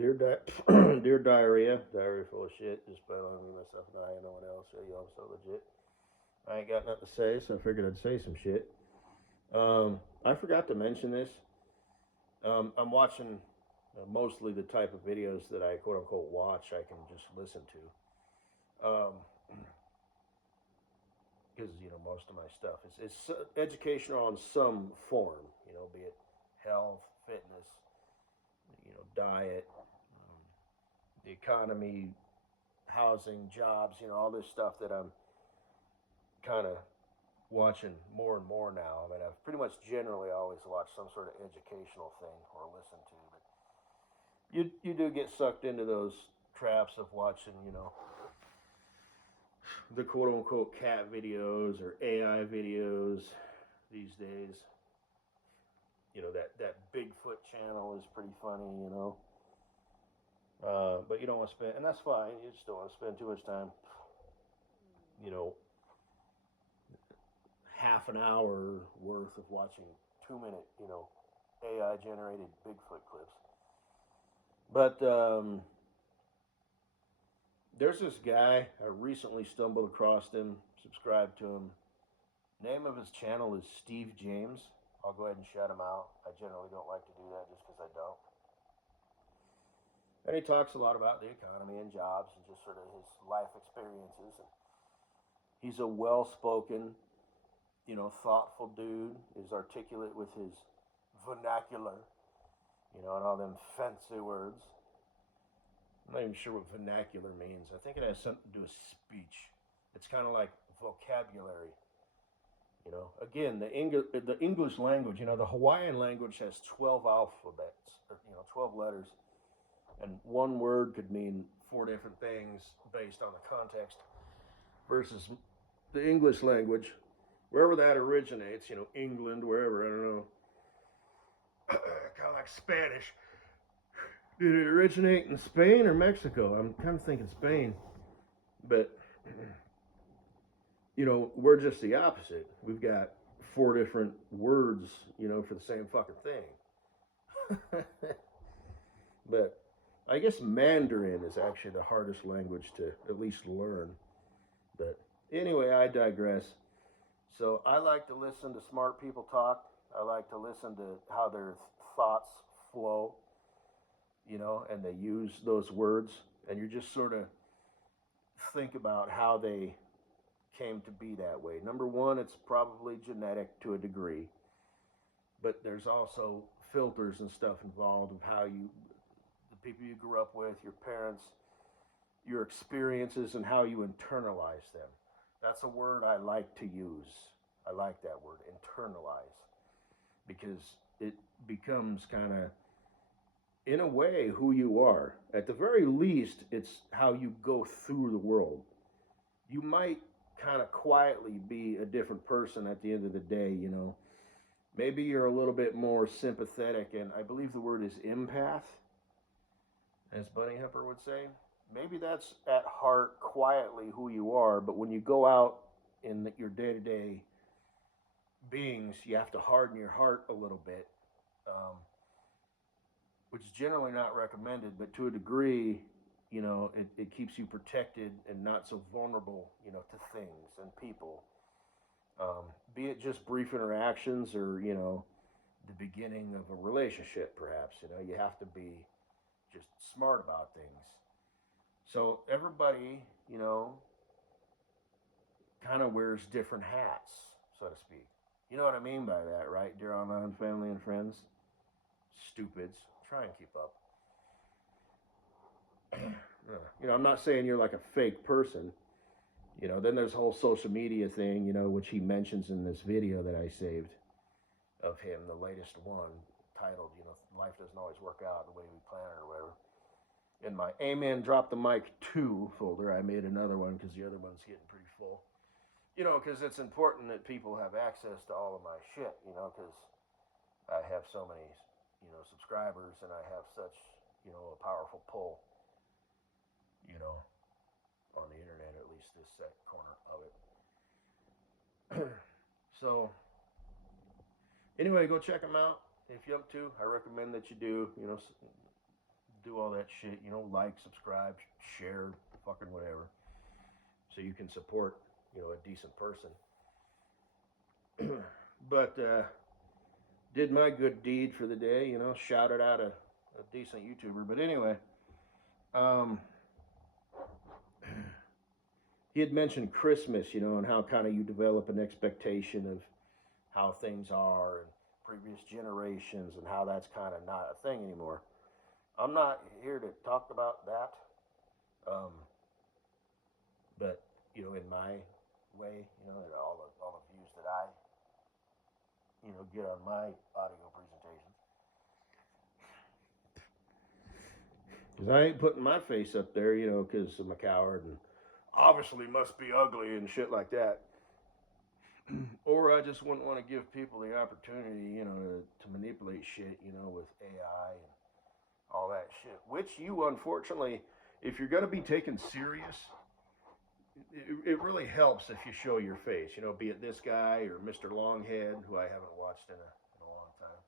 Dear diarrhea full of shit. Just by me, myself, and I, and no one else. Yo, I'm so legit. I ain't got nothing to say, so I figured I'd say some shit. I forgot to mention this. I'm watching mostly the type of videos that I quote unquote watch. I can just listen to. Because most of my stuff is educational in some form. Be it health, fitness, diet, the economy, housing, jobs, all this stuff that I'm kind of watching more and more now. I mean, I've pretty much generally always watched some sort of educational thing or listened to, but you do get sucked into those traps of watching, the quote unquote cat videos or AI videos these days. That Bigfoot channel is pretty funny. But you don't want to spend, and that's fine. You just don't want to spend too much time, you know, half an hour worth of watching 2 minute, AI generated Bigfoot clips. But there's this guy, I recently stumbled across him, subscribed to him. Name of his channel is Steve James. I'll go ahead and shout him out. I generally don't like to do that just because I don't. And he talks a lot about the economy and jobs and just sort of his life experiences. And he's a well spoken, thoughtful dude, is articulate with his vernacular, and all them fancy words. I'm not even sure what vernacular means. I think it has something to do with speech. It's kind of like vocabulary. Again, the English language, the Hawaiian language has 12 alphabets, or 12 letters, and one word could mean four different things based on the context. Versus the English language, wherever that originates, England, wherever, I don't know, kind of like Spanish. Did it originate in Spain or Mexico? I'm kind of thinking Spain, but we're just the opposite. We've got four different words, for the same fucking thing. But I guess Mandarin is actually the hardest language to at least learn. But anyway, I digress. So I like to listen to smart people talk. I like to listen to how their thoughts flow, and they use those words. And you just sort of think about how they came to be that way. Number one, it's probably genetic to a degree, but there's also filters and stuff involved of how the people you grew up with, your parents, your experiences, and how you internalize them. That's a word I like to use. I like that word, internalize, because it becomes kind of, in a way, who you are. At the very least, it's how you go through the world. You might kind of quietly be a different person at the end of the day. Maybe you're a little bit more sympathetic, and I believe the word is empath, as Bunny Hipper would say. Maybe that's at heart quietly who you are, but when you go out in your day to day beings, you have to harden your heart a little bit, which is generally not recommended, but to a degree, it keeps you protected and not so vulnerable, to things and people. Be it just brief interactions or, the beginning of a relationship, perhaps. You have to be just smart about things. So everybody, kind of wears different hats, so to speak. You know what I mean by that, right, dear online family and friends? Stupids. Try and keep up. I'm not saying you're like a fake person. Then there's the whole social media thing, which he mentions in this video that I saved of him, the latest one, titled, Life Doesn't Always Work Out the Way We Plan It or whatever. In my Amen Drop the Mic 2 folder, I made another one because the other one's getting pretty full. Because it's important that people have access to all of my shit, because I have so many, subscribers and I have such, a powerful pull, on the internet, at least this set corner of it. So, anyway, go check them out if you up to. I recommend that you do. do all that shit, you know, like, subscribe, share, fucking whatever, so you can support, you know, a decent person. But did my good deed for the day, you know, shouted out a decent YouTuber. But anyway, um, he had mentioned Christmas, you know, and how kind of you develop an expectation of how things are and previous generations and how that's kind of not a thing anymore. I'm not here to talk about that, um, but you know, in my way, you know, all the views that I, you know, get on my audio presentations, because I ain't putting my face up there, you know, because I'm a coward and obviously must be ugly and shit like that. Or I just wouldn't want to give people the opportunity, you know, to manipulate shit, you know, with AI and all that shit. Which you, unfortunately, if you're going to be taken serious, it really helps if you show your face, you know, be it this guy or Mr. Longhead, who I haven't watched in a long time.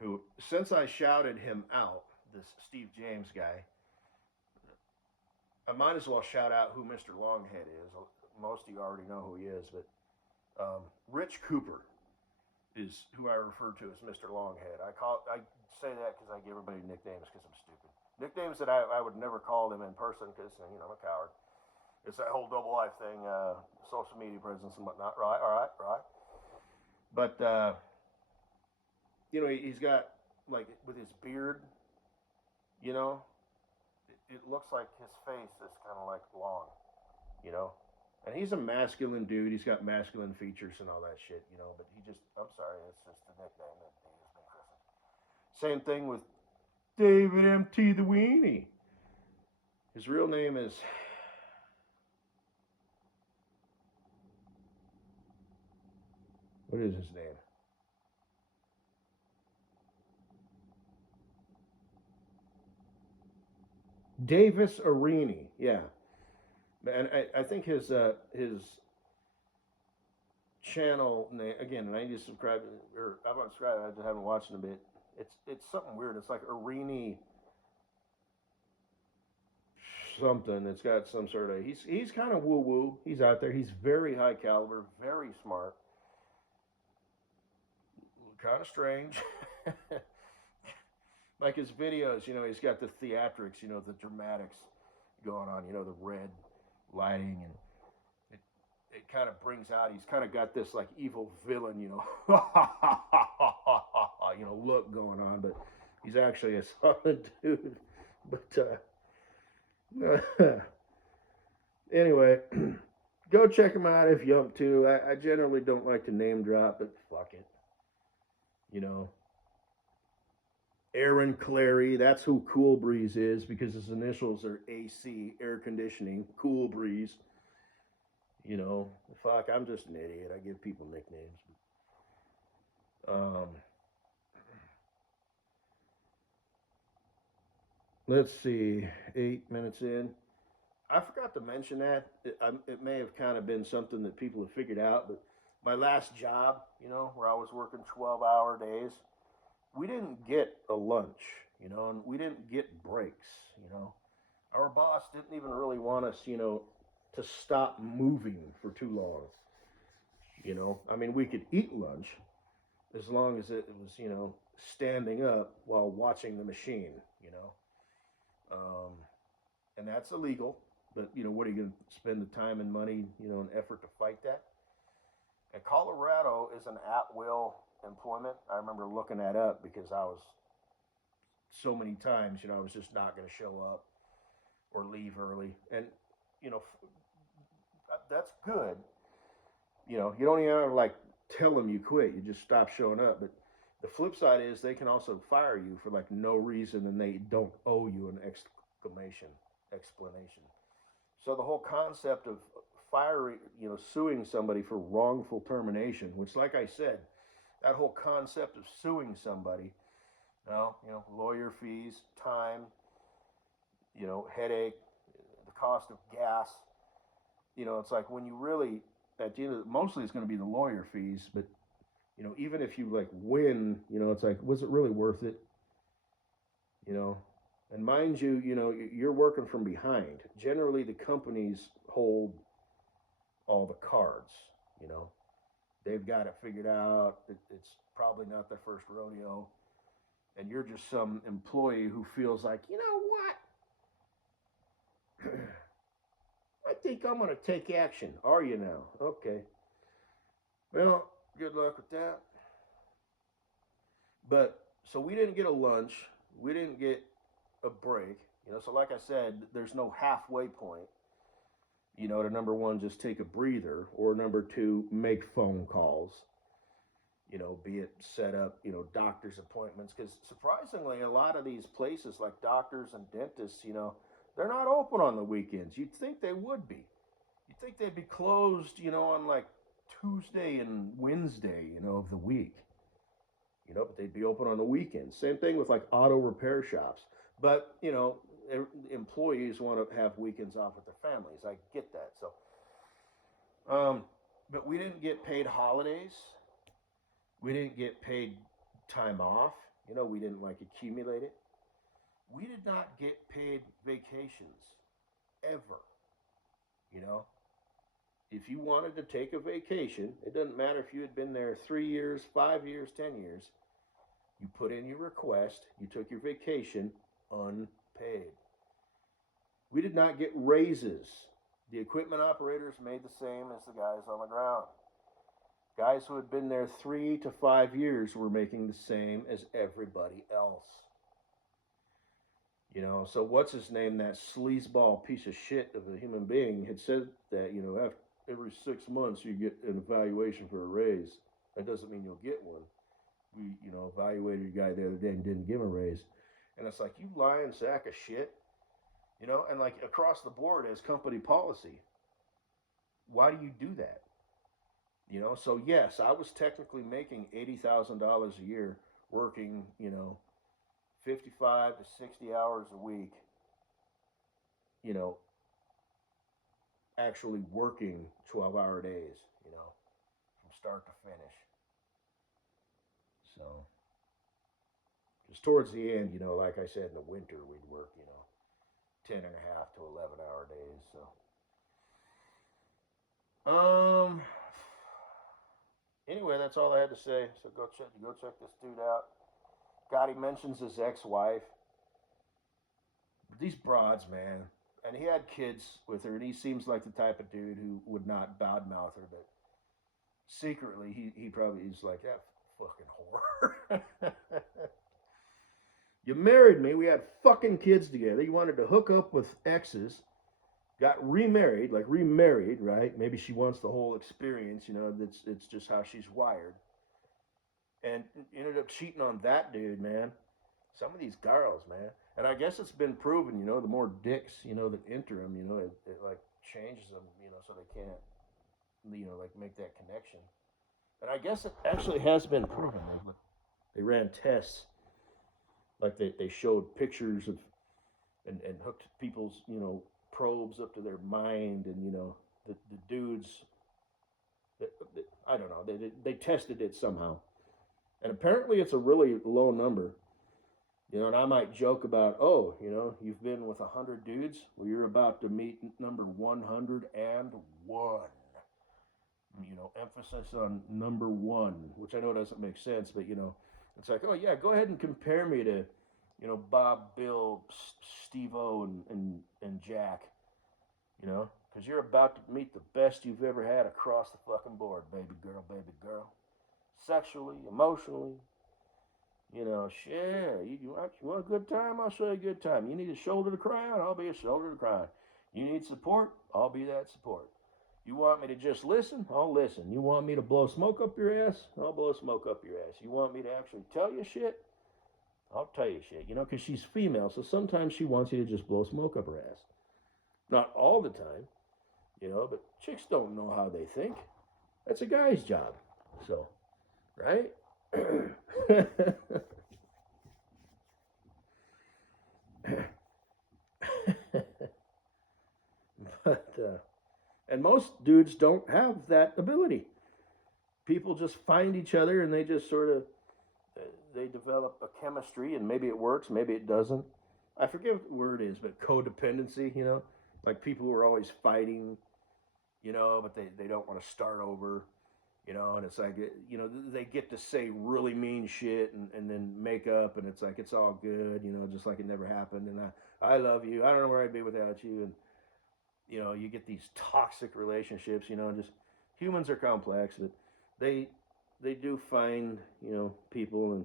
Who, since I shouted him out, this Steve James guy, I might as well shout out who Mr. Longhead is. Most of you already know who he is, but Rich Cooper is who I refer to as Mr. Longhead. I say that because I give everybody nicknames because I'm stupid. Nicknames that I would never call them in person because, you know, I'm a coward. It's that whole double life thing, social media presence and whatnot. Right, all right, right. But, you know, he's got, like, with his beard, you know, it looks like his face is kind of like long, you know. And he's a masculine dude. He's got masculine features and all that shit, you know. But he just, I'm sorry, it's just the nickname that he has been christened. Same thing with David M.T. the Weenie. His real name is, what is his name? Davis Arini, yeah. And I think his channel name again, and I need to subscribe, or I'm not subscribed. I just haven't watched it a bit. It's something weird. It's like Arini something. It's got some sort of. He's kind of woo woo. He's out there. He's very high caliber, very smart, kind of strange. Like his videos, you know, he's got the theatrics, you know, the dramatics going on, you know, the red lighting, and it kind of brings out. He's kind of got this like evil villain, you know, you know, look going on, but he's actually a solid dude. But anyway, go check him out if you want to. I generally don't like to name drop, but fuck it, you know. Aaron Clary, that's who Cool Breeze is because his initials are AC, air conditioning, Cool Breeze. You know, fuck, I'm just an idiot. I give people nicknames. Um, let's see, 8 minutes in. I forgot to mention that. It may have kind of been something that people have figured out, but my last job, you know, where I was working 12-hour days, we didn't get a lunch, you know, and we didn't get breaks, you know. Our boss didn't even really want us, you know, to stop moving for too long, you know. I mean, we could eat lunch as long as it was, you know, standing up while watching the machine, you know. And that's illegal, but, you know, what are you going to spend the time and money, you know, and effort to fight that? And Colorado is an at-will employment. I remember looking that up because I was so many times, you know, I was just not going to show up or leave early. And, you know, that's good. You know, you don't even have to like tell them you quit. You just stop showing up. But the flip side is they can also fire you for like no reason and they don't owe you an explanation. So the whole concept of firing, you know, suing somebody for wrongful termination, which, like I said, that whole concept of suing somebody, you know, lawyer fees, time, you know, headache, the cost of gas, you know, it's like when you really, at the end of mostly it's going to be the lawyer fees, but, you know, even if you like win, you know, it's like, was it really worth it? You know, And mind you, you're working from behind. Generally, the companies hold all the cards. You know, they've got it figured out. It's probably not their first rodeo, and you're just some employee who feels like, you know what? I think I'm going to take action. Are you now? Okay. Well, good luck with that. But so we didn't get a lunch. We didn't get a break. So like I said, there's no halfway point. To number one, just take a breather, or number two, make phone calls. Be it set up, doctor's appointments. Because surprisingly, a lot of these places like doctors and dentists, they're not open on the weekends. You'd think they would be. You'd think they'd be closed, on like Tuesday and Wednesday, of the week. But they'd be open on the weekends. Same thing with like auto repair shops. But, employees want to have weekends off with their families. I get that. But we didn't get paid holidays. We didn't get paid time off. We didn't like accumulate it. We did not get paid vacations ever. If you wanted to take a vacation, it doesn't matter if you had been there 3 years, 5 years, 10 years. You put in your request, you took your vacation unpaid. We did not get raises. The equipment operators made the same as the guys on the ground. Guys who had been there 3 to 5 years were making the same as everybody else. So what's his name, that sleazeball piece of shit of a human being, had said that, after every 6 months you get an evaluation for a raise. That doesn't mean you'll get one. We, evaluated a guy the other day and didn't give him a raise. And it's like, you lying sack of shit. And like across the board as company policy. Why do you do that? So yes, I was technically making $80,000 a year working, 55 to 60 hours a week, actually working 12-hour days, from start to finish. So, just towards the end, like I said, in the winter, we'd work, 10 and a half to 11-hour days. So, anyway, that's all I had to say. So go check this dude out. God, he mentions his ex-wife. These broads, man. And he had kids with her, and he seems like the type of dude who would not badmouth her, but secretly, he probably is like, that fucking whore. You married me. We had fucking kids together. You wanted to hook up with exes. Got remarried, right? Maybe she wants the whole experience, it's just how she's wired. And ended up cheating on that dude, man. Some of these girls, man. And I guess it's been proven, the more dicks, that enter them, it like changes them, so they can't, like make that connection. And I guess it actually has been proven. They ran tests. Like they showed pictures of and hooked people's, probes up to their mind, and, the dudes, I don't know, they tested it somehow. And apparently it's a really low number. And I might joke about, oh, you've been with 100 dudes. Well, you're about to meet number 101. Emphasis on number one, which I know doesn't make sense, but, it's like, oh, yeah, go ahead and compare me to, Bob, Bill, Steve-O, and Jack, because you're about to meet the best you've ever had across the fucking board, baby girl. Sexually, emotionally, shit. You want a good time? I'll show you a good time. You need a shoulder to cry on? I'll be a shoulder to cry on. You need support? I'll be that support. You want me to just listen? I'll listen. You want me to blow smoke up your ass? I'll blow smoke up your ass. You want me to actually tell you shit? I'll tell you shit. Because she's female, so sometimes she wants you to just blow smoke up her ass. Not all the time, but chicks don't know how they think. That's a guy's job. So, right? But, and most dudes don't have that ability. People just find each other and they just sort of, they develop a chemistry, and maybe it works, maybe it doesn't. I forget what the word is, but codependency, you know, like people who are always fighting, you know, but they don't want to start over, you know, and it's like, you know, they get to say really mean shit and then make up, and it's like, it's all good, you know, just like it never happened. And I love you. I don't know where I'd be without you. And, you know, you get these toxic relationships, you know, and just humans are complex, but they, they do find, you know, people and,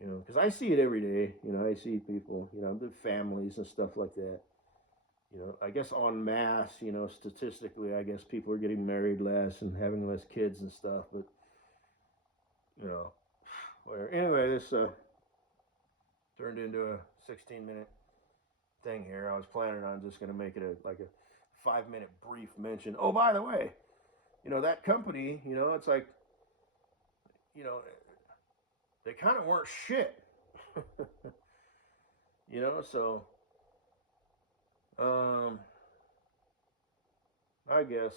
you know, because I see it every day, you know, I see people, you know, the families and stuff like that. You know, I guess en masse, you know, statistically, I guess people are getting married less and having less kids and stuff. But you know, whatever. Anyway, this turned into a 16-minute thing here. I was planning on just going to make it a 5-minute brief mention. Oh, by the way, you know that company, you know, it's like, you know, they kind of weren't shit. You know, so um, I guess